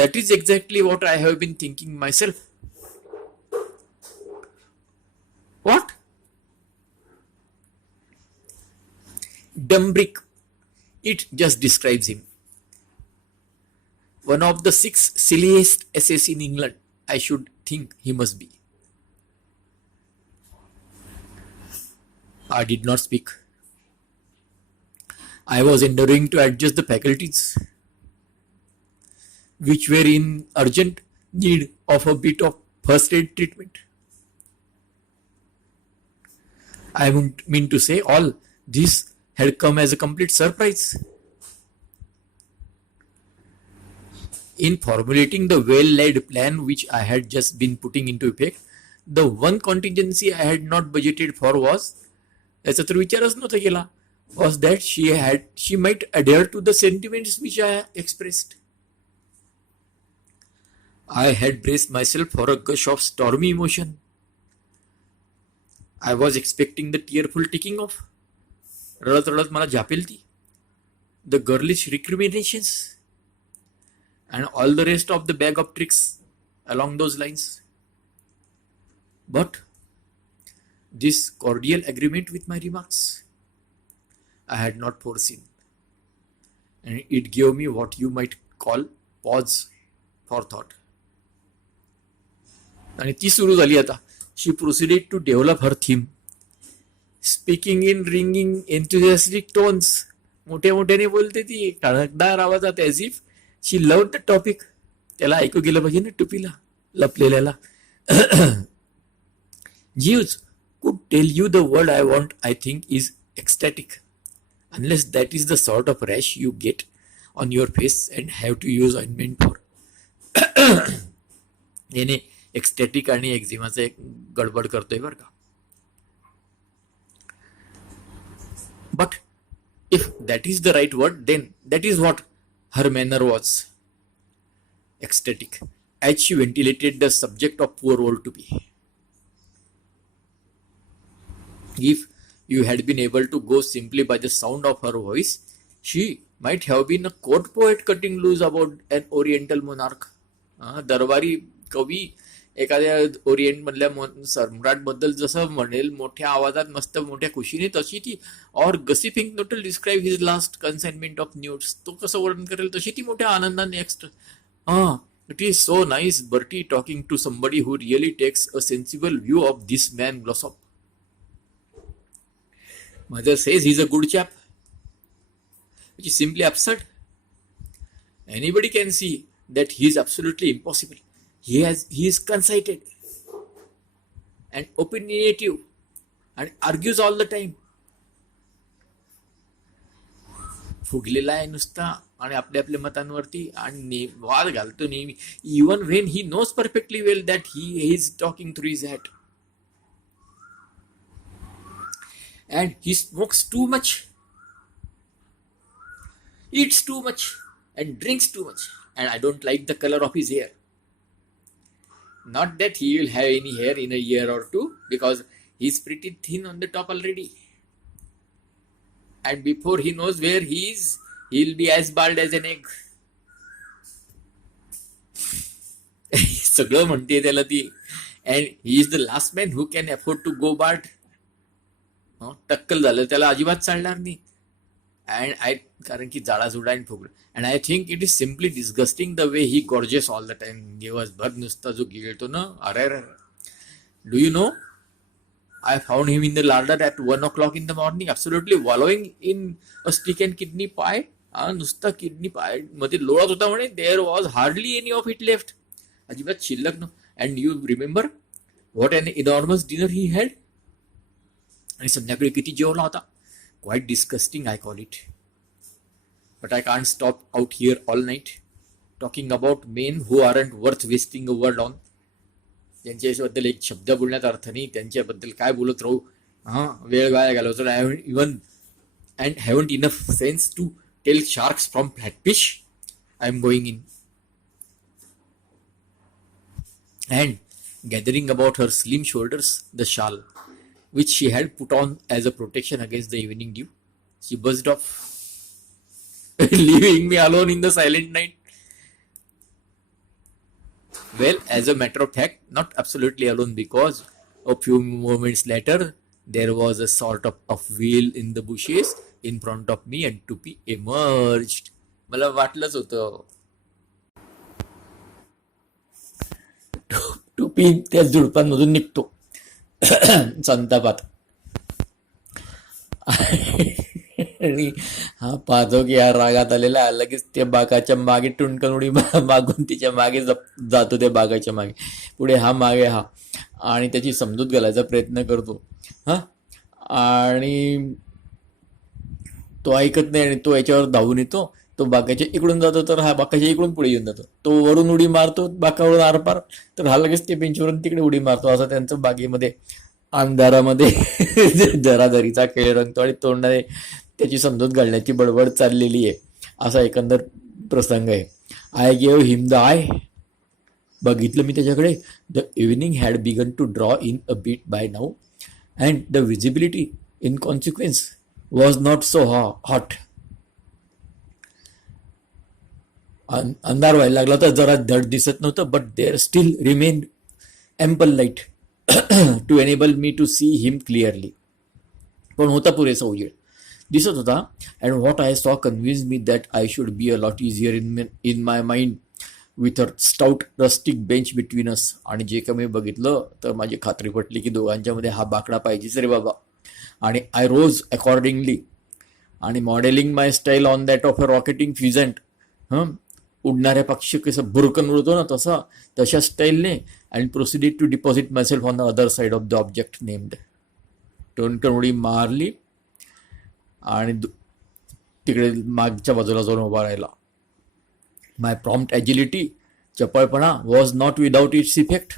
That is exactly what I have been thinking myself. What? Dumb brick. It just describes him. One of the 6 silliest essays in England, I should think he must be. I did not speak. I was endeavoring to adjust the faculties, which were in urgent need of a bit of first aid treatment. I mean to say, all this had come as a complete surprise. In formulating the well-laid plan which I had just been putting into effect, the one contingency I had not budgeted for was, याचा तर विचारच नव्हता केला, was that she might adhere to the sentiments which I expressed. I had braced myself for a gush of stormy emotion. I was expecting the tearful ticking of, रडत रडत मला झापेल ती, the girlish recriminations, and all the rest of the bag of tricks along those lines. But this cordial agreement with my remarks I had not foreseen, and it gave me what you might call pause for thought. आणि ती सुरू झाली आता. She proceeded to develop her theme, speaking in ringing, enthusiastic tones. मोठ्या मोठ्याने बोलते ती, टणकदार आवाजात, as if she loved the topic. त्याला ऐकू गेलं पाहिजे ना टुपीला, लपलेल्याला. Jeeves could tell you the word I want, I think, is ecstatic. Unless that is the sort of rash you get on your face and have to use ointment for. याने ecstatic आणि eczemaचं एक गडबड करतोय बरं का. But if that is the right word, then that is what her manner was. Ecstatic, as she ventilated the subject of poor old Tupi. If you had been able to go simply by the sound of her voice, she might have been a court poet cutting loose about an oriental monarch. दरबारी कवी एखाद्या Orient मधल्या सम्राट बद्दल जसं म्हणेल मोठ्या आवाजात मस्त मोठ्या खुशीने, तशी ती और gossiping note to describe his last consignment of newts, तो कसं वर्णन करेल तशी ती मोठ्या आनंदाने it is so nice Bertie talking to somebody who really takes a sensible view of this man Glossop. Mother says he's a good chap, which is simply absurd. Anybody can see that he is absolutely impossible. He is conceited and opinionative and argues all the time. फुगलेला आहे नुसता आणि आपल्या आपल्या मतांवरती आणि वाद घालतो नेहमी, even when he knows perfectly well that he is talking through his hat. And he smokes too much, eats too much, and drinks too much. And I don't like the color of his hair. Not that he will have any hair in a year or two, because he's pretty thin on the top already. And before he knows where he is, he'll be as bald as an egg. सगळं म्हणते त्याला ती. And he is the last man who can afford to go bald. टक्कल झालं त्याला अजिबात चालणार नाही. अँड आय, कारण की जाडाजुडा आणि फुगड. And I think it is simply disgusting the way he gorges all the time. दिवसभर नुसता जो गिळतो ना, अरे do you know, I found him in the larder at 1 o'clock in the morning, absolutely wallowing in a steak and kidney pie. नुसता kidney pie मध्ये लोळत होता म्हणे. There was hardly any of it left. अजिबात शिल्लक न. And you remember what on enormous dinner he had. आणि संध्याकाळी किती जेवला होता. Quite disgusting I call it. But I can't stop out here all night talking about men who aren't worth wasting a word on. ज्यांच्याबद्दल एक शब्द बोलण्यात अर्थ नाही, त्यांच्याबद्दल काय बोलत राहू. वेळ वाया घालवतो. Even and haven't enough sense to tell sharks from flatfish I am going in. And gathering about her slim shoulders the shawl which she had put on as a protection against the evening dew, she buzzed off, leaving me alone in the silent night. Well, as a matter of fact, not absolutely alone, because a few moments later, there was a sort of wheel in the bushes in front of me and Tupi emerged. मला वाटलंच होतं. टुपी त्या झुडपांमधून निघतो संतापात. आणि हा पाहतो की हा रागात आलेला आहे. लगेच त्या बागाच्या मागे टुणकन उडी मागून तिच्या मागे जातो त्या बागाच्या मागे. पुढे हा मागे हा, आणि त्याची समजूत घालायचा प्रयत्न करतो. हा, आणि तो ऐकत नाही आणि तो याच्यावर धावून येतो. तो बागाच्या इकडून जातो तर हा बागाच्या इकडून पुढे येऊन जातो. तो वरून उडी मारतो बाकावरून आरपार, तर हा लगेच ते बेंचवरून तिकडे उडी मारतो. असं त्यांचं बागेमध्ये अंधारामध्ये जराजरीचा खेळ रंगतो आणि तोंडाने त्याची समजूत घालण्याची बडबड चाललेली आहे. असा एकंदर प्रसंग आहे. I gave him the eye. बघितलं मी त्याच्याकडे. The evening had begun to draw in a bit by now and the visibility in consequence was not so hot. अंधार व्हायला लागला तर जरा धड दिसत नव्हतं, but there still remain ample light to enable me to see him clearly. पण होता पुरेसा उजेड दिसत होता. And what I saw convince me that I should be a lot easier in my mind with a stout rustic bench between us. आणि जे काही मी बघितलं तर माझी खात्री पटली की दोघांच्या मध्ये हा बाकडा पाहिजेच रे बाबा. आणि आय रोज अकॉर्डिंगली आणि modelling my style on that of a rocketing pheasant. उडणाऱ्या पक्षी कसं बुरकन उडतो ना तशा स्टाईलने, and proceeded to deposit myself on the other side of the object named. टोनकन उडी मारली आणि तिकडे मागच्या बाजूला जाऊन उभा राहिला. माय प्रॉम्प्ट ॲजिलिटी, चपळपणा, was not without its effect.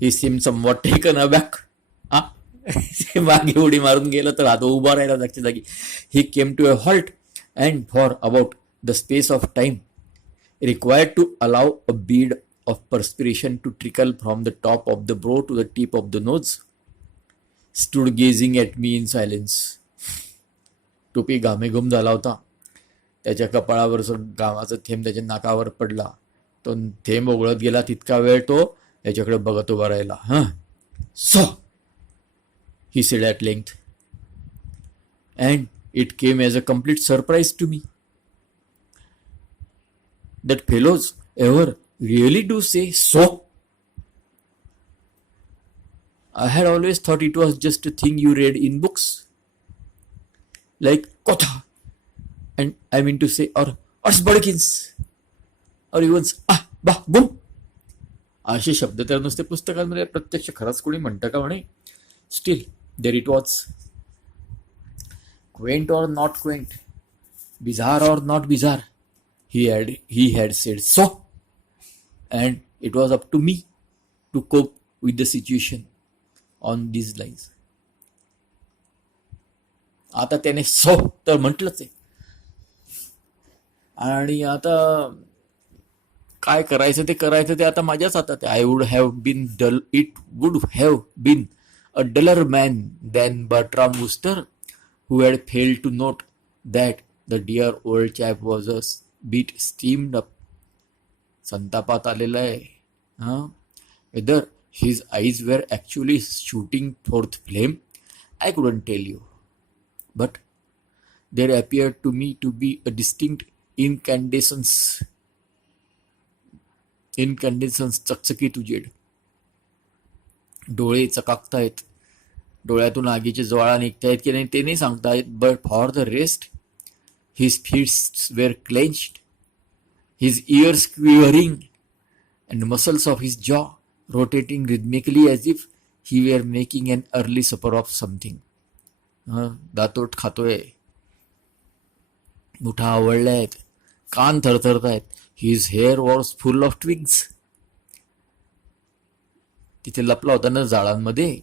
He seem somewhat taken aback. हा, मागे उडी मारून गेलं तर आता उभा राहिला जागच्या जागी. He came to a halt and for about the space of time required to allow a bead of perspiration to trickle from the top of the brow to the tip of the nose, stood gazing at me in silence. टोपी घामेघूम झाला होता. त्याच्या कपाळावरचं घामाचा थेंब त्याच्या नाकावर पडला. तो थेंब ओघळत गेला. तितका वेळ तो याच्याकडे बघत उभा राहिला. सो he said at length, and it came as a complete surprise to me that fellows ever really do say so. I had always thought it was just a thing you read in books, like Kotha, and I mean to say, or Orsbodkins, or even bah boom. असे शब्द तर नुसते पुस्तकांमध्ये, प्रत्यक्ष खरंच कोणी म्हणतं का म्हणे. Steel there it was. Quint or not quaint, bizarre or not bizarre, he had said so, and it was up to me to cope with the situation on these lines. आता त्याने सो तर म्हटलंच आहे, आणि आता काय करायचं ते आता माझ्याच हातात आहे. It would have been a duller man than Bertram Wooster who had failed to note that the dear old chap was a bit steamed up. संतापात आलेला आहे. Whether his eyes were actually shooting forth flame, I couldn't tell you. But there appeared to me to be a distinct incandescence, चकचकीत उजेड. डोळे चकाकतायत. डोळ्यातून आगीची ज्वाळा निघतायत की नाही ते नाही सांगता येत. But for the rest, his fists were clenched, his ears quivering, and the muscles of his jaw rotating rhythmically as if he were making an early supper of something. दातोट खातोय, मुठा आवळल्या आहेत, कान थरथरत आहेत. His hair was full of twigs. तिथे लपला होता ना झाडांमध्ये,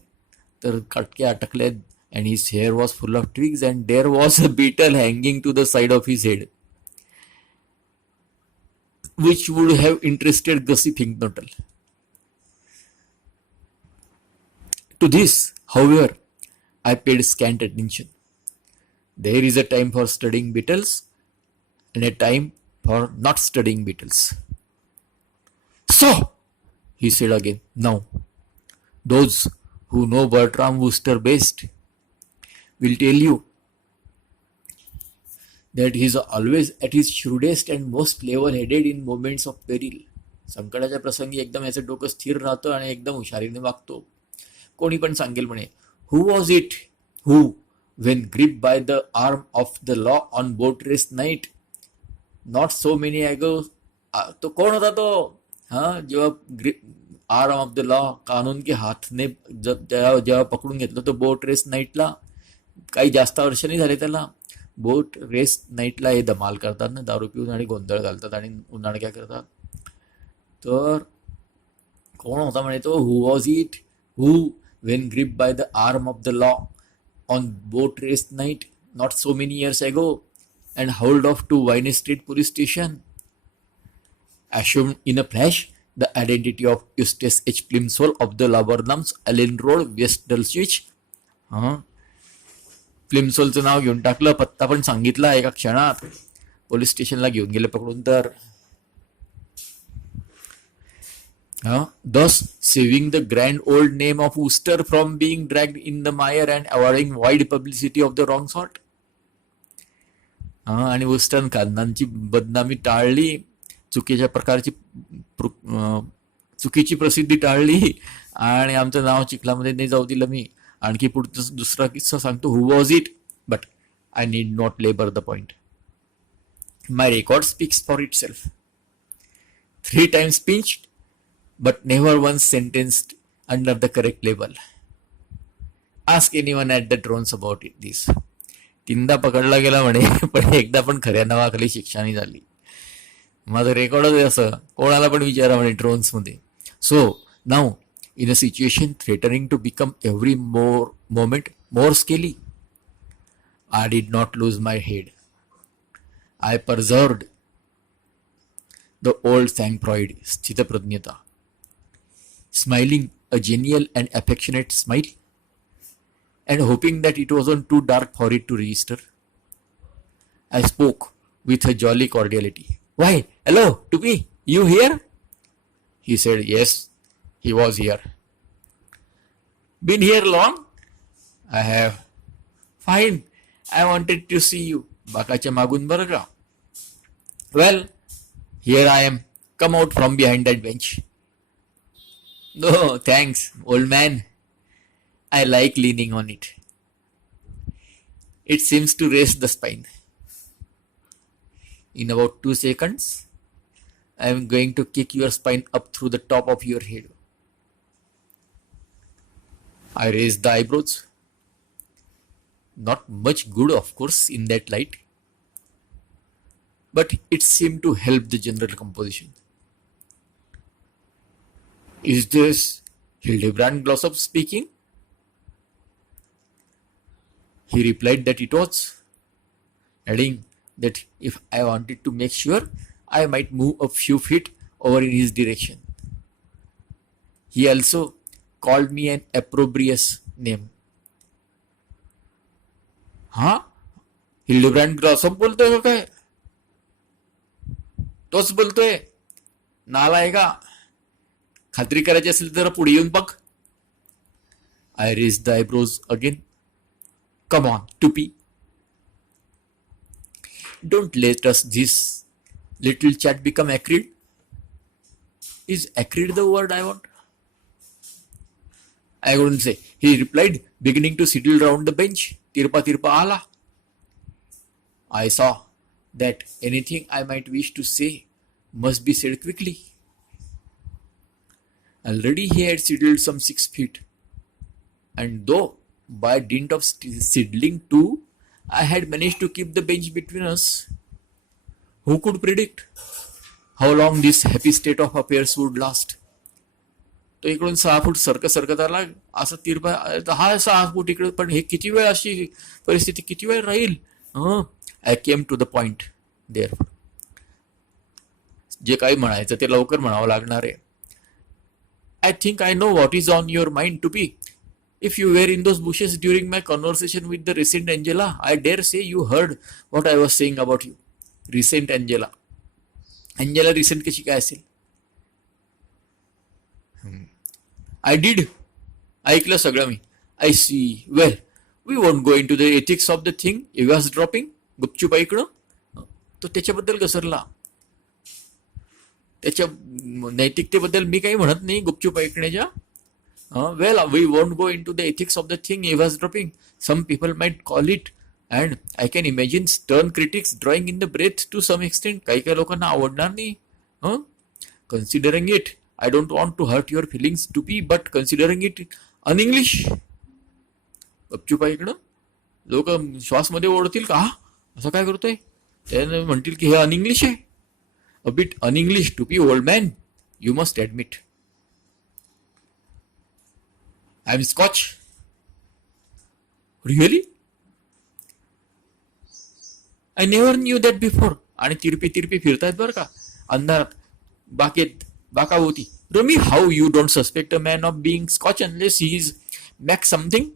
तर काटके अटकले. And his hair was full of twigs, and there was a beetle hanging to the side of his head, which would have interested Gussie Fink-Nottle. To this, however, I paid scant attention. There is a time for studying beetles and a time for not studying beetles. So, he said again. Now, those who know Bertram Wooster best will tell you that he is always at his shrewdest and most level-headed in moments of peril. संकटाच्या प्रसंगी एकदम याचं डोकं स्थिर राहतं आणि एकदम हुशारीने वागतो. कोणी पण सांगेल म्हणे, who was it who when gripped by the arm of the law on boat race night not so many ago. तो कौन होता तो? हाँ, जेव्हा आर्म ऑफ द लॉ, कानून के हातने जेव्हा पकडून घेतलं तो बोट रेस नाईटला, काही जास्त वर्ष नाही झाले त्याला. बोट रेस नाईटला हे धमाल करतात ना, दारू पिऊन आणि गोंधळ घालतात आणि उन्हाळक्या करतात. तर कोण होता म्हणे तो? Who was it who when gripped by the arm of the law on boat race night not so many years ago and hauled off to Wine Street police station, assumed in a flash the identity of Eustace H. Plimsoll of the Laburnums, Allen Road, West Dulwich. प्लिमसोलचं नाव घेऊन टाकलं, पत्ता पण सांगितला, एका क्षणात police स्टेशनला घेऊन गेले पकडून. तर thus saving the grand old name of Wooster from being dragged in the mire and avoiding wide publicity of the wrong sort. आणि वुस्टर खानदानची बदनामी टाळली, चुकीच्या प्रकारची चुकीची प्रसिद्धी टाळली आणि आमचं नाव चिखलामध्ये नाही जाऊ दिलं मी. आणखी पुढचा दुसरा किस्सा सांगतो. Who was it but I need not labour the point. My record speaks for it self. 3 times pinched but never once sentenced under the correct label. Ask anyone at the drones about it. This 3दा पकडला गेला म्हणे, पण एकदा पण खऱ्या नावाखाली शिक्षा नाही झाली. माझं रेकॉर्डच आहे असं, कोणाला पण विचारा म्हणे ड्रोन्स मध्ये. So now in a situation threatening to become every moment more scaly, I did not lose my head. I preserved the old sang-froid sthitaprajnata, smiling a genial and affectionate smile, and hoping that it wasn't too dark for it to register. I spoke with a jolly cordiality. Why, hello, Tupi, you here? He said, yes, he was here. Been here long? I have. Fine, I wanted to see you. बाकाच्या मागून बरं का. Well, here I am. Come out from behind that bench. No, thanks, old man. I like leaning on it. It seems to rest the spine. In about 2 seconds, I am going to kick your spine up through the top of your head. I raised the eyebrows. Not much good, of course, in that light, but it seemed to help the general composition. Is this Hildebrand Glossop speaking? He replied that it was, adding that if I wanted to make sure, I might move a few feet over in his direction. He also called me an opprobrious name. हाँ, हिल्डेब्रँड ग्लॉसॉप बोलतोय का काय? तोच बोलतोय. नालाय का? खात्री करायची असेल तर पुढे येऊन बघ. I raised the eyebrows again. Come on, Tupi. Don't let us this little chat become acrid. Is acrid the word I want? I couldn't say. He replied, beginning to sidle round the bench. Tirpa tirpa ala. I saw that anything I might wish to say must be said quickly. Already he had sidled some 6 feet, and though by dint of sidling too, I had managed to keep the bench between us. Who could predict how long this happy state of affairs would last? तो इकडून 6 फूट सरकत आला, असं तिरपा, हा 6 फूट इकडे, पण हे किती वेळ अशी परिस्थिती किती वेळ राहील? I came to the point there. जे काही म्हणायचं ते लवकर म्हणावं लागणार आहे. I think I know what is on your mind, Tupi. If you were in those bushes during my conversation with the recent Angela, I dare say you heard what I was saying about you. Recent Angela. Angela recent कशी काय असेल? आय did, ऐकलं सगळं मी. I see, well we won't go into the ethics of the thing eavesdropping. गुपचूप ऐकणं. तो त्याच्याबद्दल घसरला. त्याच्या नैतिकतेबद्दल मी काही म्हणत नाही गुपचूप ऐकण्याच्या. Well we won't go into the ethics of the thing eavesdropping. Some people might call it, and I can imagine stern critics drawing in the breath to some extent. काही काही लोकांना आवडणार नाही. Considering it, I don't want to hurt your feelings to be, but considering it un-English. गपचूप ऐकणं. लोक श्वासमध्ये ओढतील का, असं काय करतोय, त्याने म्हणतील की हे अन इंग्लिश आहे. A bit un-English to be old man, you must admit. I am Scotch. Really, I never knew that before. आणि तिरपी तिरपी फिरतायत बरं का अंधारात, बाकेत बाकावती. Rummy, how you don't suspect a man of being Scotch unless he is Mac something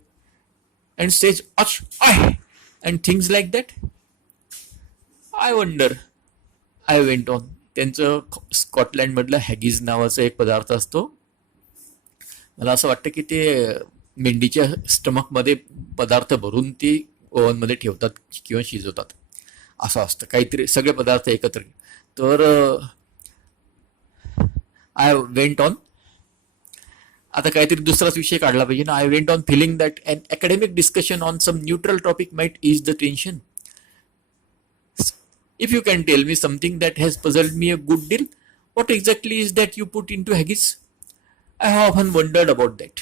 and says ach I and things like that. I wonder. I went on. त्यांचं स्कॉटलँड मधलं हॅगीज नावाचा एक पदार्थ असतो. मला असं वाटतं की ते मेंढीच्या स्टमक मध्ये पदार्थ भरून ते ओव्हन मध्ये ठेवतात किंवा शिजवतात, असं असतं काहीतरी, सगळे पदार्थ एकत्र. तर आय वेंट ऑन. आता काहीतरी दुसराच विषय काढला पाहिजे ना. I went on feeling that an academic discussion on some neutral topic might ease the tension. If you can tell me something that has puzzled me a good deal, what exactly is that you put into haggis? I have often wondered about that.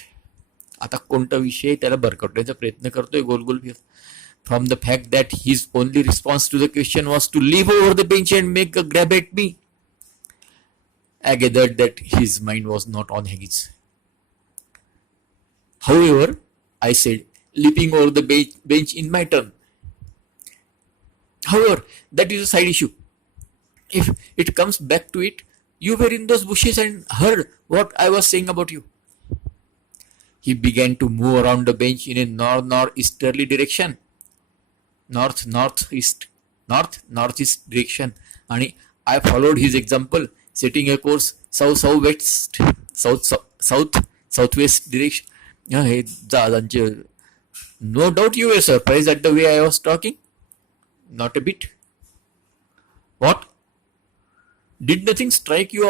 आता कोणता विषय त्याला भरकटण्याचा प्रयत्न करतोय गोल गोल फिर. From the fact that his only response to the question was to leave over the bench and make a grab at me, I gathered that his mind was not on haggis. However, I said, leaping over the bench in my turn. However, that is a side issue. If it comes back to it, you were in those bushes and heard what I was saying about you. He began to move around the bench in a northeasterly direction. Northeast direction. And I followed his example, setting a course southwest direction. हे जहाजांचे. No doubt you were surprise at the way I was talking. Not a bit. What? Did nothing strike you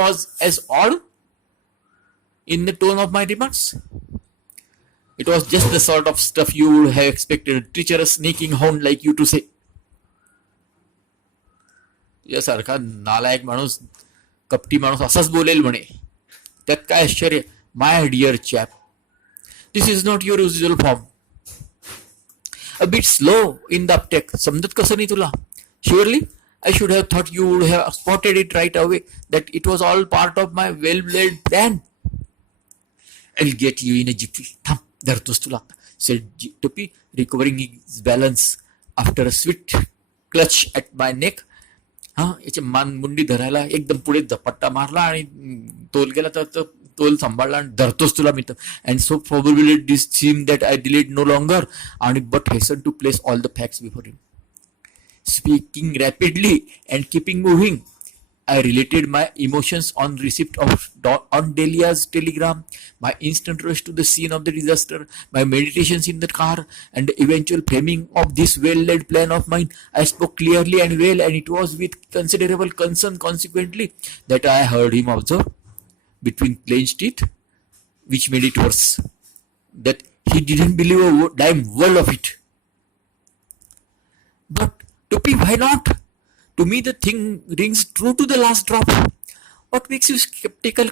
as odd in the tone of my remarks? It was just the sort of stuff you would have expected a treacherous sneaking hound like you to say. यासारखा नालायक माणूस, कपटी माणूस असाच बोलेल म्हणे. त्यात काय आश्चर्य? My dear chap, this is not your usual form. A bit slow in the uptake. समजत कसं नाही तुला? Surely I should have thought you would have spotted it right away, that it was all part of my well-laid plan. I'll get you in a jiffy. थांब, धरतोस तुला, said Tuppy, recovering his balance after a swift clutch at my neck. याची मानमुंडी धरायला एकदम पुढे झपट्टा मारला आणि तोल गेला, तर तोल सांभाळला आणि धरतोस तुला मी तर. And so probably this seem that I delayed no longer आणि but hastened to place all the facts before him. Speaking rapidly and keeping moving, I related my emotions on receipt of on Delia's telegram, my instant rush to the scene of the disaster, my meditations in the car, and the eventual framing of this well-laid plan of mine. I spoke clearly and well, and it was with considerable concern, consequently, that I heard him observe, between clenched teeth, which made it worse, that he didn't believe a damn word of it. But, Tuppy, why not? To me, the thing rings true to the last drop. What makes you skeptical?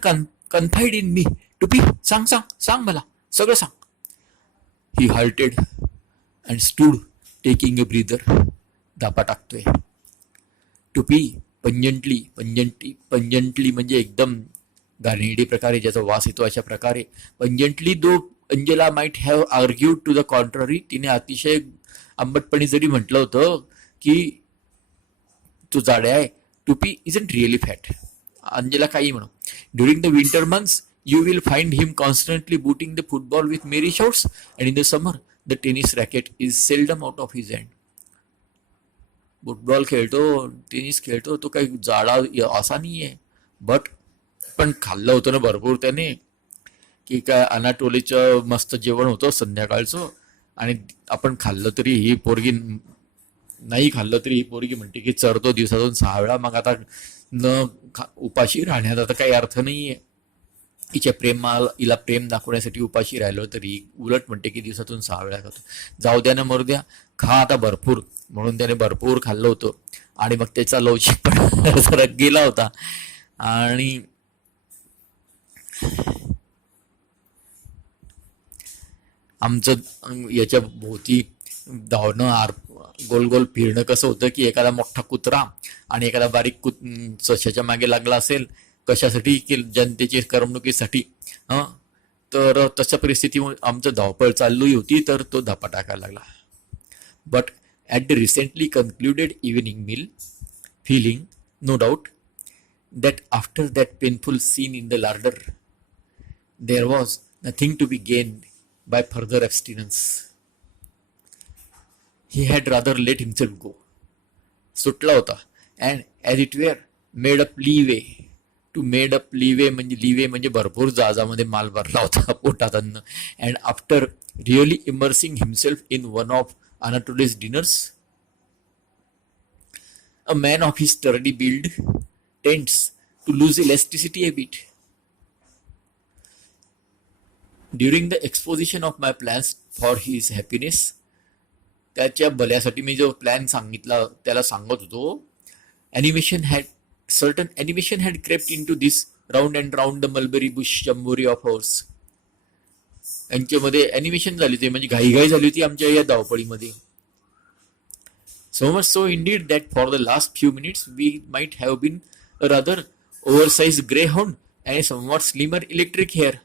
Confide in me. Tuppy, सांग मला, सगळं सांग. He halted and stood, taking a breather. दापा टाकतोय. Tuppy, pungently म्हणजे एकदम गारनेडी प्रकारे, ज्याचा वास येतो अशा प्रकारे. Pungently, though Angela might have argued to the contrary, तिने अतिशय आंबटपणे जरी म्हटलं होतं की तू जाडे आहे. Tuppy isn't really fat. Angela काही म्हणू. During the winter months, you will find him constantly booting the football with merry shouts, and in the summer, the tennis racket is seldom out of his hand. Football खेळतो, tennis खेळतो, तो काही जाडा असा नाही आहे. पण खाल्लं होतं ना भरपूर त्याने. की काय अनाटोलीचं मस्त जेवण होतं संध्याकाळचं, आणि आपण खाल्लं तरी ही पोरगी, नाही खाल्लं तरी ही पोरगी म्हणते की चरतो दिवसातून 6 वेळा. मग आता उपाशी राहण्यात आता काही अर्थ नाहीये. हिच्या हिला प्रेम दाखवण्यासाठी उपाशी राहिलो तरी उलट म्हणते की दिवसातून 6 वेळा खातो. जाऊ द्या ना, मरू द्या, खा आता भरपूर. म्हणून त्याने भरपूर खाल्लं होतं आणि मग त्याचा लवचिकपणा जरा गेला होता. आणि आमचं याच्या भोवती धावणं, गोल गोल फिरणं कसं होतं की एखादा मोठा कुत्रा आणि एखादा बारीक सशाच्या मागे लागला असेल कशासाठी, की जनतेची करमणुकीसाठी. तर तशा परिस्थितीमुळे आमचं धावपळ चालली होती, तर तो धापा टाकायला लागला. But at the recently concluded evening meal, feeling, no doubt, that after that painful scene in the larder, there was nothing to be gained by further abstinence. He had rather let himself go. सुटला होता. And as it were, made up leeway. To made up leeway म्हणजे leeway म्हणजे भरपूर जहाजामध्ये माल भरला होता पोटात अन्न. And after really immersing himself in one of Anatoly's dinners, a man of his sturdy build tends to lose elasticity a bit. During the exposition of my plans for his happiness, त्याच्या भल्यासाठी मी जो plan सांगितला त्याला सांगत होतो, certain animation had crept into this round and round the mulberry bush jamboree of ours. यांच्यामध्ये animation झाली होती, म्हणजे घाईघाई झाली होती आमच्या या धावपळीमध्ये. So much so indeed that for the last few minutes we might have been a rather oversized greyhound and a somewhat slimmer electric hare,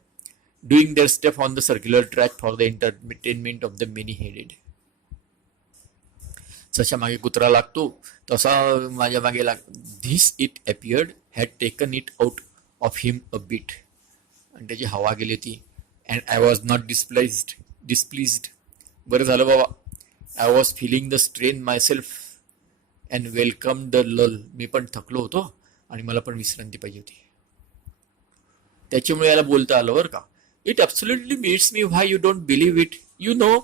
doing their stuff on the circular track for the entertainment of the many-headed. जशा मागे कुत्रा लागतो तसा माझ्या मागे This it appeared had taken it out of him a bit. आणि त्याची हवा गेली होती. And I was not displeased. बरं झालं बाबा. I was feeling the strain myself and welcomed the lull. मी पण थकलो होतो आणि मला पण विश्रांती पाहिजे होती. त्याच्यामुळे याला बोलता आलं बरं का. It absolutely beats me why you don't believe it. You know,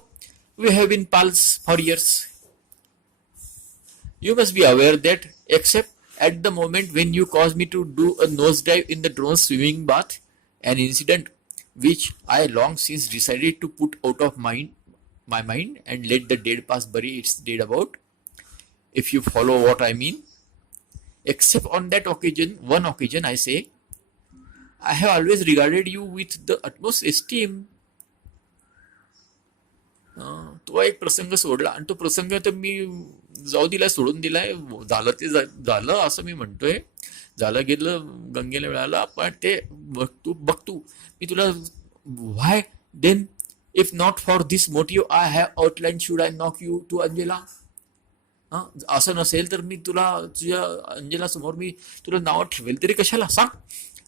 we have been pals for years. You must be aware that except at the moment when you caused me to do a nosedive in the drone's swimming bath, an incident which I long since decided to put out of my mind and let the dead past bury its dead about, if you follow what I mean. Except on that one occasion, I say, I have always regarded you with the utmost esteem. तो एक प्रसंग सोडला आणि तो प्रसंग तर मी जाऊ दिला, सोडून दिलाय. झालं ते झालं असं मी म्हणतोय. झालं गेलं, गंगेला मिळालं. पण ते बघ तू मी तुला why then if not for this motive I have outlined should I knock you to Angela. असं नसेल तर मी तुला तुझ्या अंजला समोर मी तुला नाव ठेवेल तरी कशाला सांग.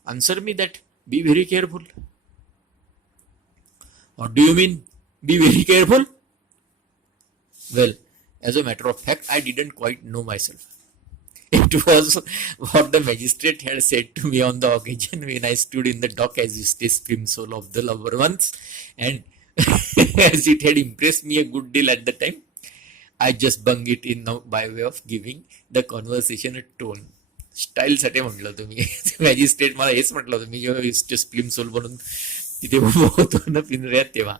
Answer me that. Be very careful. What do you mean be very careful? Well, as a matter of fact, I didn't quite know myself. It was what the magistrate had said to me on the occasion when I stood in the dock as Eustace Primsole of the Lover Ones, and as it had impressed me a good deal at the time, I just bung it in now by way of giving the conversation a tone. स्टाईलसाठी म्हटलं होतं मी. Magistrate मला हेच म्हटलं होतं मी जेव्हा युस्टेस फिल्मसोल म्हणून तिथे उभं होतो ना पिंजऱ्यात, तेव्हा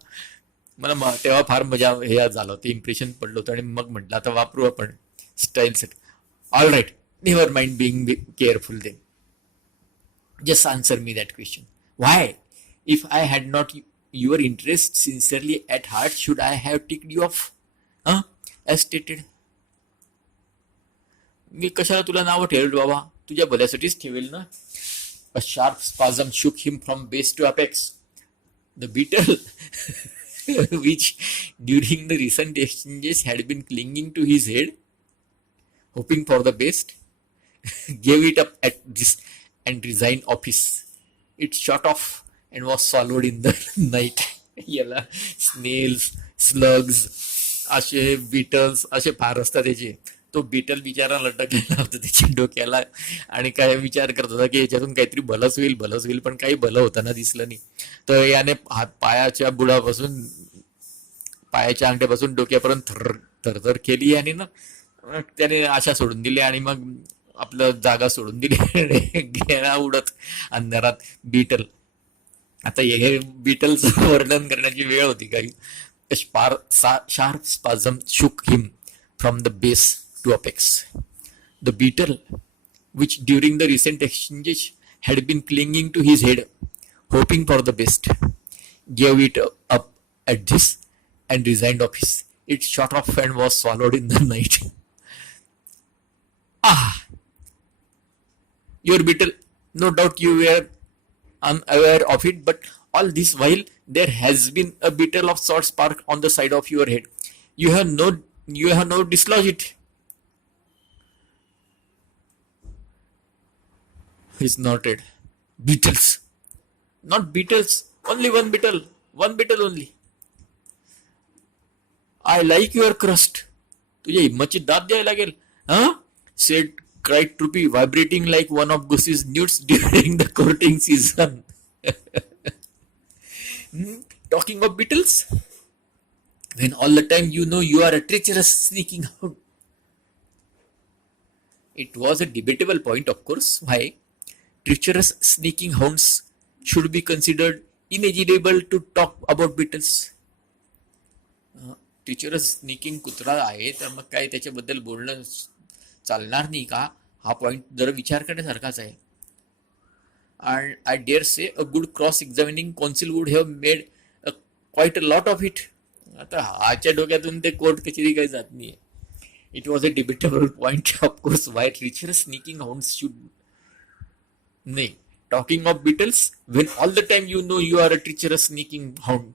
मला तेव्हा फार मजा हे झालं होतं, इम्प्रेशन पडलं होतं. आणि मग म्हटलं आता वापरू आपण स्टाईलसाठी. All right, never mind being careful then. Just answer me that question. Why if I had not your interest sincerely at heart should I have ticked you off as stated. मी कशाला तुला नावं ठेवेल बाबा, तुझ्या भल्यासाठीच ठेवेल ना. A sharp spasm shook him from base to apex. The beetle, which during the recent exchanges had been clinging to his head, hoping for the best, gave it up at this and resigned office. It shot off and was swallowed in the night. याला Snell's, slugs, असे Beatles असे फार असतात त्याचे. तो beetle बिचारा लटकलेला होता त्याच्या डोक्याला आणि काय विचार करत होता की याच्यातून काहीतरी भलंच होईल, पण काही भलं होताना दिसलं नाही. तर याने हात पायाच्या अंगठ्यापासून डोक्यापर्यंत थरथर केली आणि ना मग त्याने आशा सोडून दिली आणि मग आपलं जागा सोडून दिली. गेला उडत अंधारात बीटल. आता हे बीटलचं वर्णन करण्याची वेळ होती काही. Sharp spasm shook him from the base to apex. The beetle, which during the recent exchanges had been clinging to his head, hoping for the best, gave it up at this and resigned office. It shot off and was swallowed in the night. Ah, your beetle. No doubt you were unaware of it, but all this while there has been a beetle of short spark on the side of your head. You have no dislodged it. He snorted. Beetles. Not beetles. Only one beetle. One beetle only. I like your crust. तुझ्या हिम्मतची दाद द्यायला लागेल. Huh? Said cried Truppy, vibrating like one of Gussie's newts during the courting season. Talking of beetles, when all the time you know you are a treacherous sneaking hound. It was a debatable point, of course, why treacherous sneaking hounds should be considered ineligible to talk about beetles. ट्रिचरस स्निकिंग कुत्रा आहे तर मग काय त्याच्याबद्दल बोलणं चालणार नाही का? हा पॉइंट जरा विचार करण्यासारखाच आहे. And I dare say a good cross-examining counsel would have made quite a lot of it. आता हाच्या डोक्यातून ते कोर्ट कचेरी काही जात नाहीये. It was a debatable point, of course, why treacherous sneaking hounds should. Nay, talking of beetles, when all the time you know you are a treacherous sneaking hound.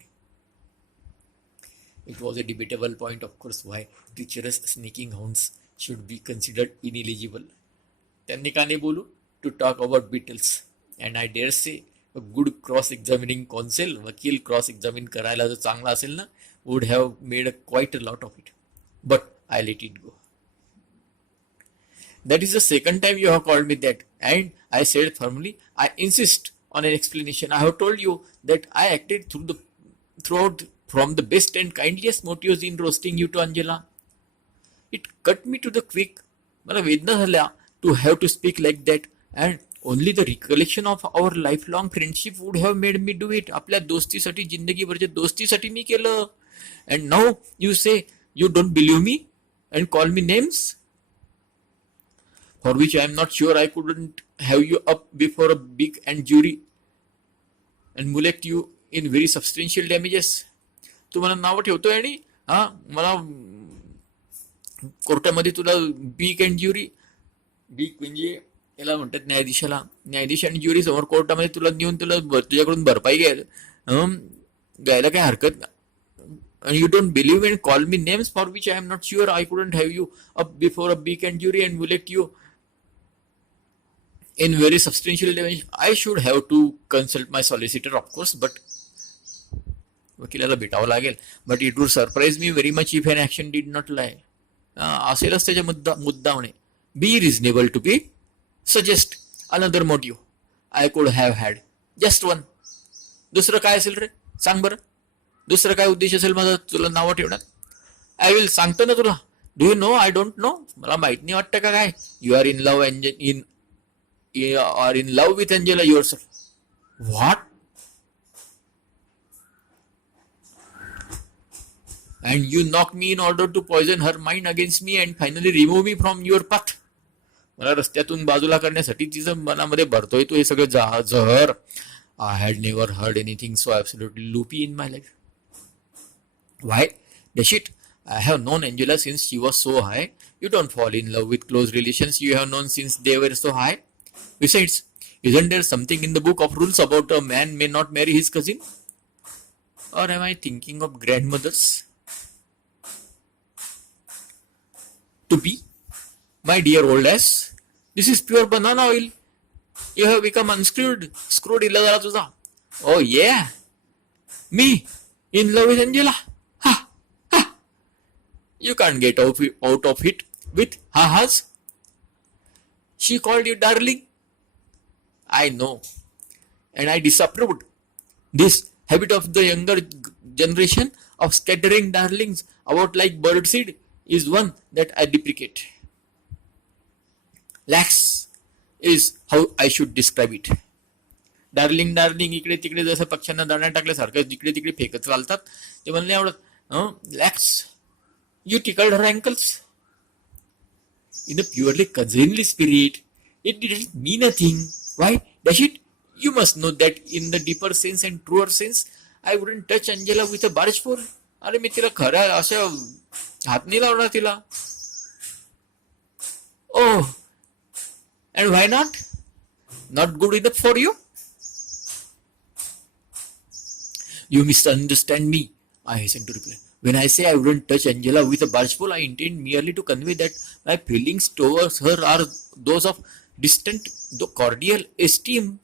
It was a debatable point, of course, why treacherous sneaking hounds should be considered ineligible. त्यांनी का नाही बोलू? To talk about beetles. And I dare say a good cross-examining counsel, वकील cross-examine करायला जर चांगला असेल ना, would have made quite a lot of it. But I let it go. That is the second time you have called me that. And I said firmly, I insist on an explanation. I have told you that I acted throughout from the best and kindliest motives in roasting you to Angela. It cut me to the quick. मला वेदना झाल्या to have to speak like that, and only the recollection of our lifelong friendship would have made me do it. आपल्या दोस्तीसाठी, जिंदगीभरच्या दोस्तीसाठी मी केलं. And now you say you don't believe me and call me names for which I am not sure I couldn't have you up before a big and jury and mulect you in very substantial damages. तू मला नाव ठेवतोय आणि मला कोर्टामध्ये तुला big and jury, big म्हणजे याला म्हणतात न्यायाधीशाला, न्यायाधीश आणि ज्युरी समोर कोर्टामध्ये तुला नेऊन तुझ्याकडून भरपाई घ्यायला काही हरकत नाही. And you don't believe and call me names for which I am not sure I couldn't have you up before a big and jury and mulect you in very substantial damage. I should have to consult my solicitor, of course, but वकिलाला भेटावं लागेल. But it would surprise me very much if an action did not lie. असेलच त्याच्या मुद्दा म्हणे. Be reasonable to be suggest another motive I could have had. Just one. दुसरं काय असेल रे? सांग बरं. दुसरं काय उद्देश असेल माझा तुला नावं ठेवण्यात? आय विल सांगतो ना तुला. Do you know? I don't know. मला माहित नाही वाटतं का काय? You are in love with Angela yourself. What? And you knock me in order to poison her mind against me and finally remove me from your path. मला रस्त्यातून बाजूला करण्यासाठी तिचं मनामध्ये भरतोय तू हे सगळं जहर. I had never heard anything so absolutely loopy in my life. Why? Dash it. I have known Angela since she was so high. You don't fall in love with close relations you have known since they were so high. Besides, isn't there something in the book of rules about a man may not marry his cousin? Or am I thinking of grandmothers? To be, my dear old ass, this is pure banana oil. You have become unscrewed. Screwed illa zara tuza. Oh yeah, me in love with Angela. Ha ha. You can't get out of it with ha-has. She called you darling. I know, and I disapproved. This habit of the younger generation of scattering darlings about like birdseed is one that I deprecate. Lax is how I should describe it. Darling darling इकडे तिकडे जसं पक्ष्यांना दाणा टाकल्यासारखं जिकडे तिकडे फेकत चालतात ते मला नाही आवडत. Lax you tickled her ankles in a purely cousinly spirit. It didn't mean a thing. Why? Dash it? You must know that in the deeper sense and truer sense, I wouldn't touch Angela with a barge pole. अरे मी तिला खऱ्या अशा हात नाही लावणार तिला. Oh, and why not? Not good enough for you? You misunderstand me, I hasten to reply. When I say I wouldn't touch Angela with a barge pole, I intend merely to convey that my feelings towards her are those of distant though cordial esteem.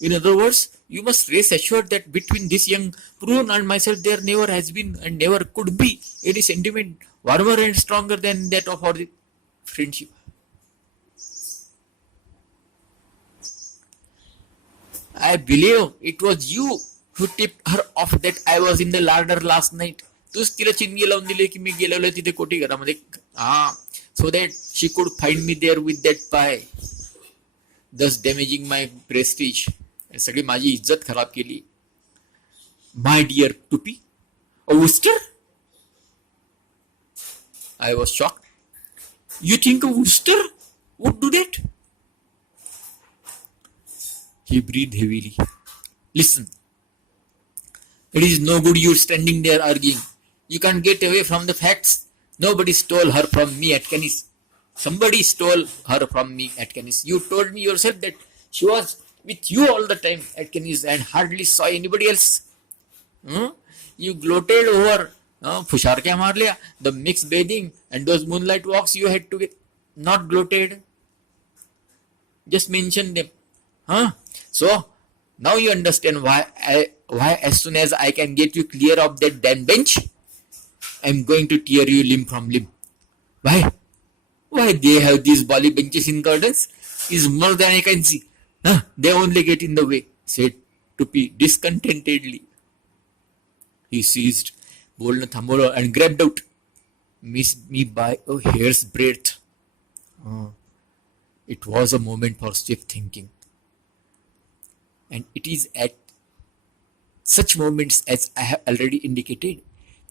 In other words, you must rest assured that between this young prune and myself there never has been and never could be any sentiment warmer and stronger than that of our friendship. I believe it was you who tipped her off that I was in the larder last night. तूच तिला चिन्ह लावून दिले की मी गेलेलो तिथे कोठी घरामध्ये. So that she could find me there with that pie, thus damaging my prestige. सगळी माझी इज्जत खराब केली. My dear Tuppy, a Wooster. I was shock. You think a Wooster would do that? He breathed heavily. Listen, it is no good you standing there arguing. You can't get away from the facts. Nobody stole her from me at Canis. Somebody stole her from me at Canis. You told me yourself that she was with you all the time at Canis and hardly saw anybody else. You gloated over फुशारक्या मारल्या, the mixed bathing and those moonlight walks you had to get. Not gloated. Just mention them. So now you understand why as soon as I can get you clear of that damn bench, I'm going to tear you limb from limb. Why? Why they have these bally benches in gardens is more than I can see. They only get in the way, said Tupi discontentedly. He seized बोलणं थांबवलं and grabbed out, missed me by a hair's breadth. It was a moment for swift thinking. And it is at such moments, as I have already indicated,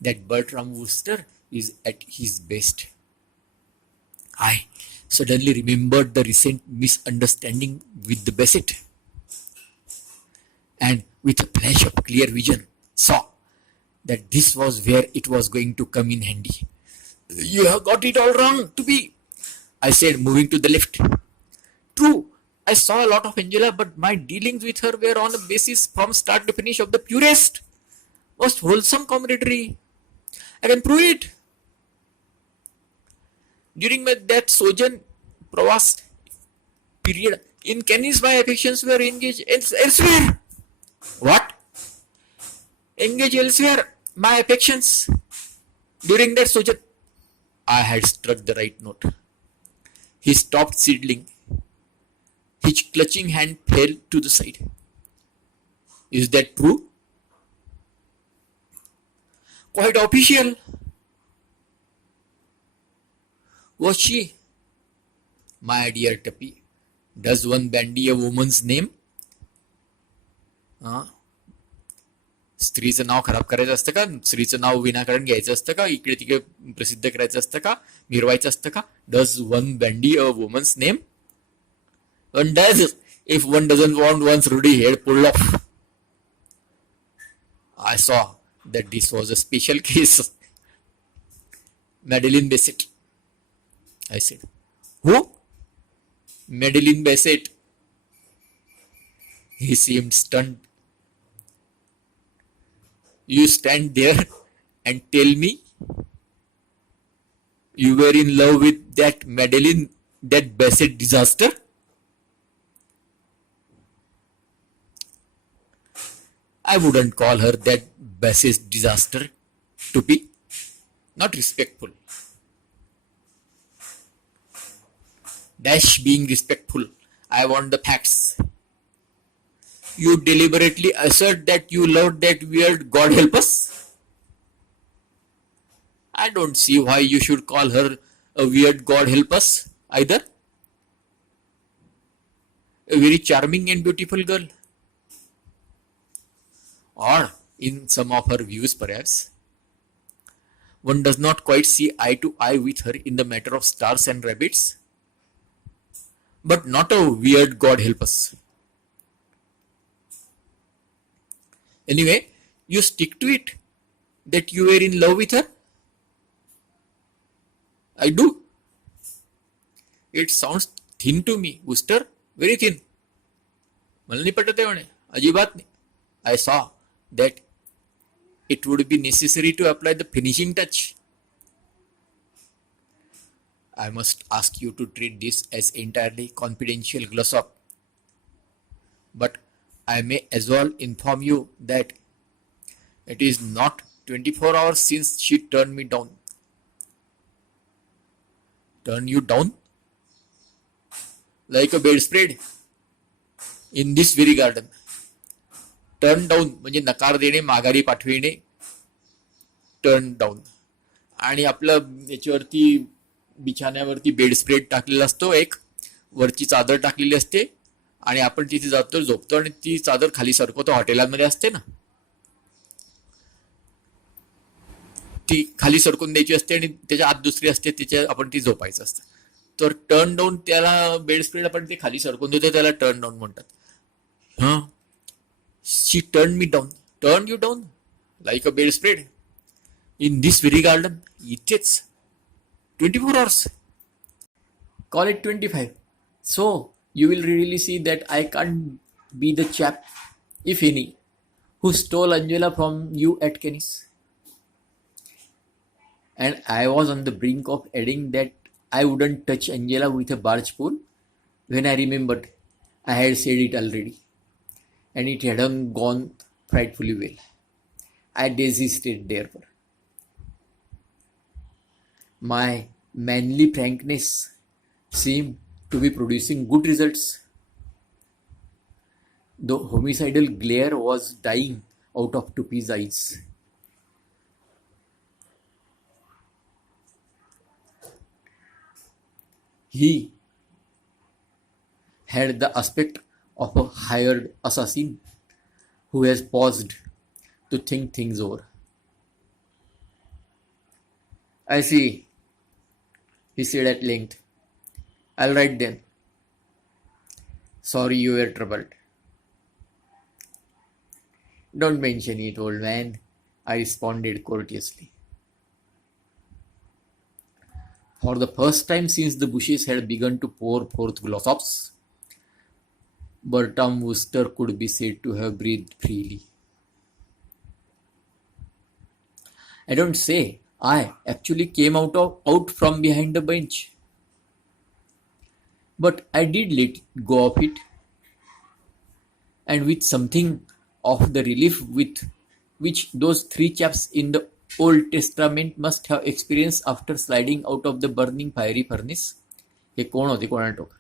that Bertram Wooster is at his best. I suddenly remembered the recent misunderstanding with the Bassett, and with a flash of clear vision, saw that this was where it was going to come in handy. You have got it all wrong, Tupi, I said, moving to the left. True, I saw a lot of Angela, but my dealings with her were on a basis from start to finish of the purest, most wholesome camaraderie. I can prove it. During that sojourn pravas period in Canis, my affections were engaged elsewhere. What? Engaged elsewhere, my affections. During that sojourn, I had struck the right note. He stopped sidling. His clutching hand fell to the side. Is that true? Quite official. Was she? My dear Tuppy, does one bandy a woman's name? स्त्रीचं नाव खराब करायचं असतं का? स्त्रीचं नाव विनाकारण घ्यायचं असतं का? इकडे तिकडे प्रसिद्ध करायचं असतं का? मिरवायचं असतं का? Does one bandy a woman's name? One does, if one doesn't want one's ruddy hair pulled off. I saw that this was a special case. Madeline Bassett, I said. Who? Madeline Bassett. He seemed stunned. You stand there and tell me you were in love with that Madeline, that Bassett disaster? I wouldn't call her that Bassett disaster, to be not respectful. dash being respectful. I want the facts. You deliberately assert that you loved that weird God help us? I don't see why you should call her a weird God help us either. A very charming and beautiful girl. Or, in some of her views perhaps, one does not quite see eye to eye with her in the matter of stars and rabbits. But not a weird God help us. Anyway, you stick to it that you were in love with her? I do. It sounds thin to me, Wooster. Very thin. मला नाही पटत आहे म्हणे. अजिबात नाही. I saw that it would be necessary to apply the finishing touch. I must ask you to treat this as entirely confidential, Glossop. But I may as well inform you that it is not 24 hours since she turned me down. Turn you down? Like a bedspread in this very garden. Turn down म्हणजे नकार देणे, माघारी पाठविणे. Turn down. आणि आपलं याच्यावरती बिछाण्यावरती bed spread टाकलेला असतो, एक वरची चादर टाकलेली असते आणि आपण तिथे जातो, झोपतो आणि ती चादर खाली सरकवतो. हॉटेलांमध्ये असते ना, ती खाली सरकून द्यायची असते आणि त्याच्या आत दुसरी असते, त्याच्या आपण ती झोपायचं असतं. तर टर्न डाऊन, त्याला बेड स्प्रेड आपण ते खाली सरकून देतो, त्याला टर्न डाऊन म्हणतात. हा, she turned me down. Turned you down? Like a bedspread? In this very garden? इथेच 24 hours. Call it 25. So, you will really see that I can't be the chap, if any, who stole Angela from you at Kenny's. And I was on the brink of adding that I wouldn't touch Angela with a barge pole when I remembered I had said it already. And it hadn't gone frightfully well. I desisted therefore. My manly frankness seemed to be producing good results. The homicidal glare was dying out of Tuppy's eyes. He had the aspect of a hired assassin who has paused to think things over. I see, he said at length. I'll write then. Sorry you were troubled. Don't mention it, old man, I responded courteously. For the first time since the bushes had begun to pour forth glossops, Bertram Wooster could be said to have breathed freely. I don't say I actually came out from behind the bench, but I did let go of it, and with something of the relief with which those three chaps in the Old Testament must have experienced after sliding out of the burning fiery furnace. हे कोण होते कोणाला टोक.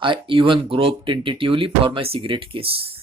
I even groped tentatively for my cigarette case.